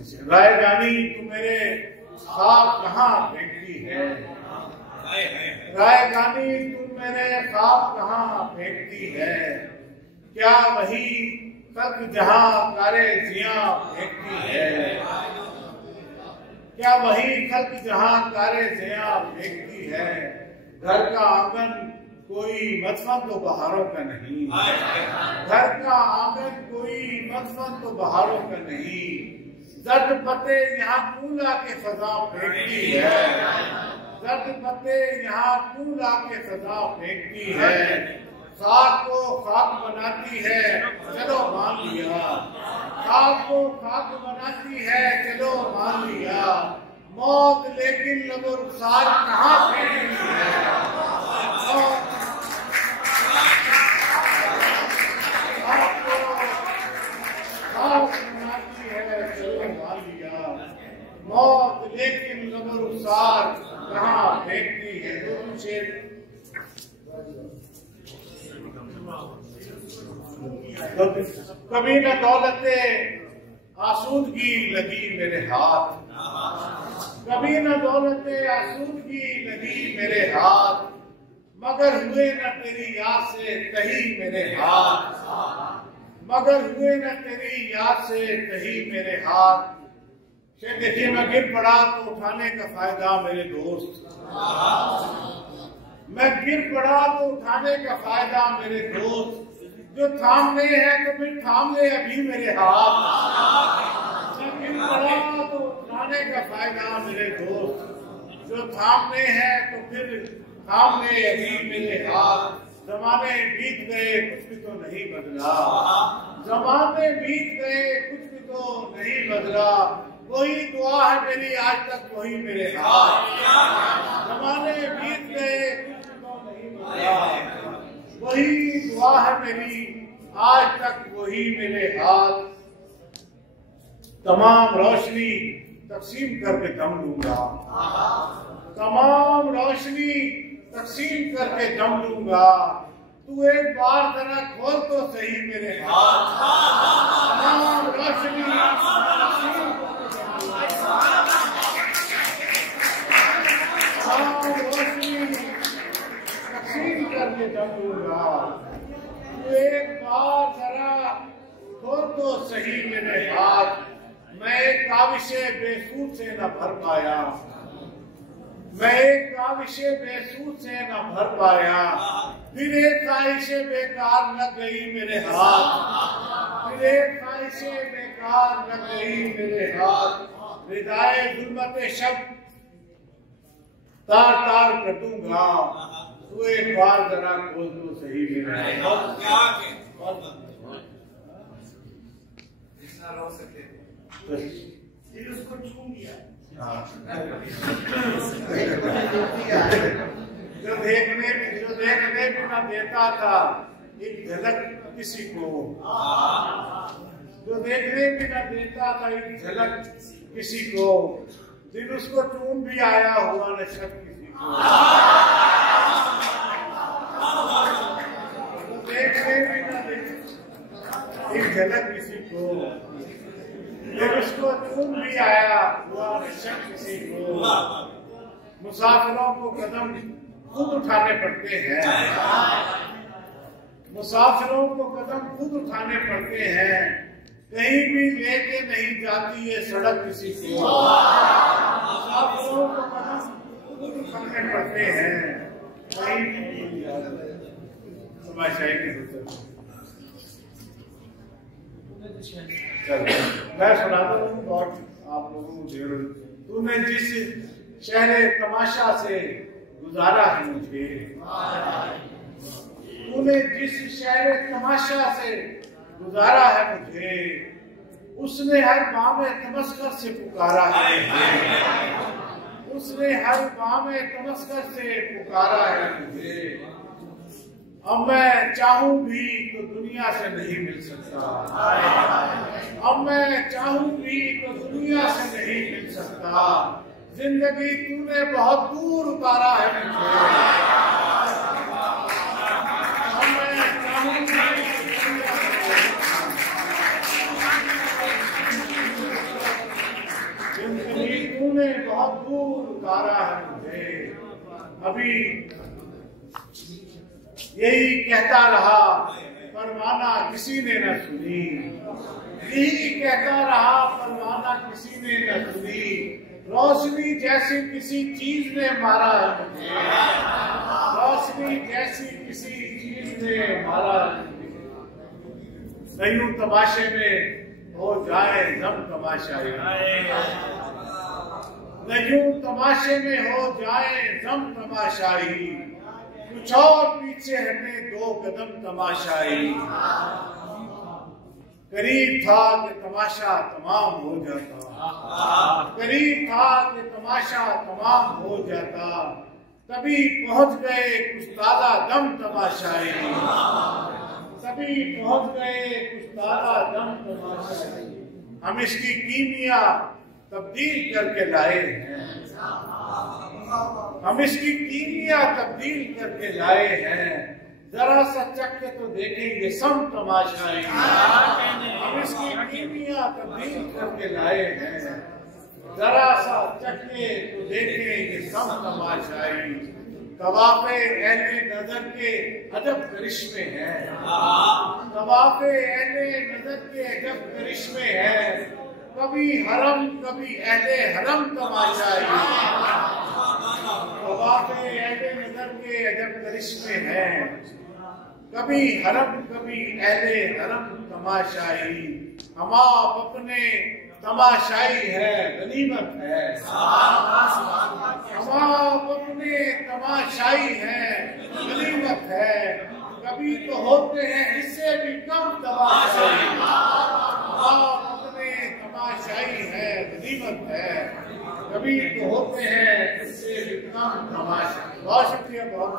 राय जानी तू मेरे ख्वाब कहाँ फेंकती है, राय जानी तू मेरे ख्वाब कहाँ फेंकती है, क्या वही तक जहाँ कारे जिया फेंकती है, क्या वही खल्क जहाँ कारे जिया फेंकती है। घर का आंगन कोई मदफन तो बहारों का नहीं, घर का आंगन कोई मदफन तो बहारों का नहीं, जर्द पत्ते यहाँ कूला के फजा फेंकती है, जर्द पत्ते यहाँ कूला के फजा फेंकती है। खाक को खाक बनाती है चलो मान लिया, खाक को खाक बनाती है चलो मान लिया, मौत लेकिन लबो रुखसार कहाँ फेंकती है, मौत लेकिन लबो रुखसार कहाँ फेंकती है। कभी न दौलते आसूदगी लगी मेरे हाथ, कभी न दौलते आसूदगी लगी मेरे हाथ, मगर हुए न तेरी याद से कहीं मेरे हाथ, मगर हुए न तेरी याद से कहीं मेरे हाथ। देखिए मैं गिर पड़ा तो उठाने का फायदा मेरे दोस्त, मैं गिर पड़ा तो उठाने का फायदा मेरे दोस्त, जो थामने हैं तो फिर थाम ले अभी मेरे हाथ, मैं गिर पड़ा तो उठाने का फायदा मेरे दोस्त, जो थामने हैं तो फिर थाम ले अभी मेरे हाथ। जमाने बीत गए कुछ भी तो नहीं बदला, जमाने बीत गए कुछ भी तो नहीं बदला, वही दुआ है मेरी आज तक वही मेरे हाथ। जमाने बीत गए कुछ भी तो नहीं बदला, वही दुआ है मेरी आज तक वही मेरे हाथ। तमाम रोशनी तकसीम करके दम लूंगा, तमाम रोशनी तकसीम करके दम लूंगा, तू एक बार जरा खोल तो सही मेरे हाथ। तमाम रोशनी तकसीम करके दम लूंगा, तू एक बार जरा खोल तो सही मेरे हाथ। मैं एक काविशे बेसूद से न भर पाया, मैं एक काविशे बेसूद से न भर पाया, फिर एक ख्वाहिशे बेकार लग गई मेरे हाथ, फिर एक ख्वाहिशे बेकार लग गई मेरे हाथ। रिदाए जुल्मते शब तार तार कर दूंगा, तू एक बार जरा खोल तो सही मेरे हाथ। उसको छू दिया, जो देखने भी ना देता था एक झलक किसी को, जो देखने भी ना देता था एक झलक किसी को, दिल उसको चूम भी आया हुआ न शक किसी को, जो देखने भी ना देता एक झलक किसी को, फिर उसको चूम भी आया हुआ न शक किसी को। मुसाफिरों को कदम खुद उठाने पड़ते हैं, मुसाफिरों को कदम खुद उठाने पड़ते हैं, कहीं भी लेके नहीं जाती ये सड़क किसी को। मुसाफिरों को कदम खुद उठाने पड़ते हैं, कहीं भी समाशाही नहीं होता। मैं सुनाता हूँ और आप लोगों को जरूर। तूने जिस शहरे तमाशा से गुजारा है मुझे, तूने जिस शहरे तमाशा से गुजारा है मुझे, उसने हर बामे तमस्कर से पुकारा है, उसने हर बामे तमस्कर से पुकारा है मुझे। अब मैं चाहूं भी तो दुनिया से नहीं मिल सकता, अब मैं चाहूं भी तो दुनिया से नहीं मिल सकता, जिंदगी तूने बहुत दूर उतारा है मुझे। अब मैं चाहूं भी तूने बहुत दूर उतारा है मुझे। अभी यही कहता रहा परवाना किसी ने न सुनी, यही कहता रहा परवाना किसी ने न सुनी। रोशनी जैसी किसी चीज ने मारा है मुझे, रोशनी जैसी किसी चीज ने मारा है मुझे। यूं तमाशे में हो जाए दम तमाशाई, यूं तमाशे में हो जाए दम तमाशाई, कुछ और पीछे हटे दो कदम तमाशाई। करीब था कि तमाशा तमाम हो जाता, करीब था कि तमाशा तमाम हो जाता, तभी पहुंच गए कुछ ताज़ा दम तमाशाई, तभी पहुंच गए कुछ ताज़ा दम तमाशाई। हम इसकी कीमिया तब्दील करके लाए हैं, हम इसकी कीमिया तब्दील करके लाए हैं। जरा सा चख के तो देखें ये सम तमाशाई, हम इसकी कीमिया तब्दील करके लाए हैं। जरा सा चख के तो देखें ये सम तमाशाई। तवाफ़े अहले नजर के अजब करिश्मे हैं, तवाफ़े अहले नजर के अजब करिश्मे हैं। कभी हरम कभी अहले हरम तमाशाई, तवाफ़े अहले नजर के अजब करिश्मे हैं। कभी हरम कभी अहले हरम तमाशाई। हम आप अपने तमाशाई है गनीमत है, हम आप अपने तमाशाई है गनीमत है। कभी तो होते हैं इससे भी कम तमाशाई, हम आप अपने तमाशाई है गनीमत है। कभी तो होते हैं इससे भी कम तमाशाई। बहुत शुक्रिया, बहुत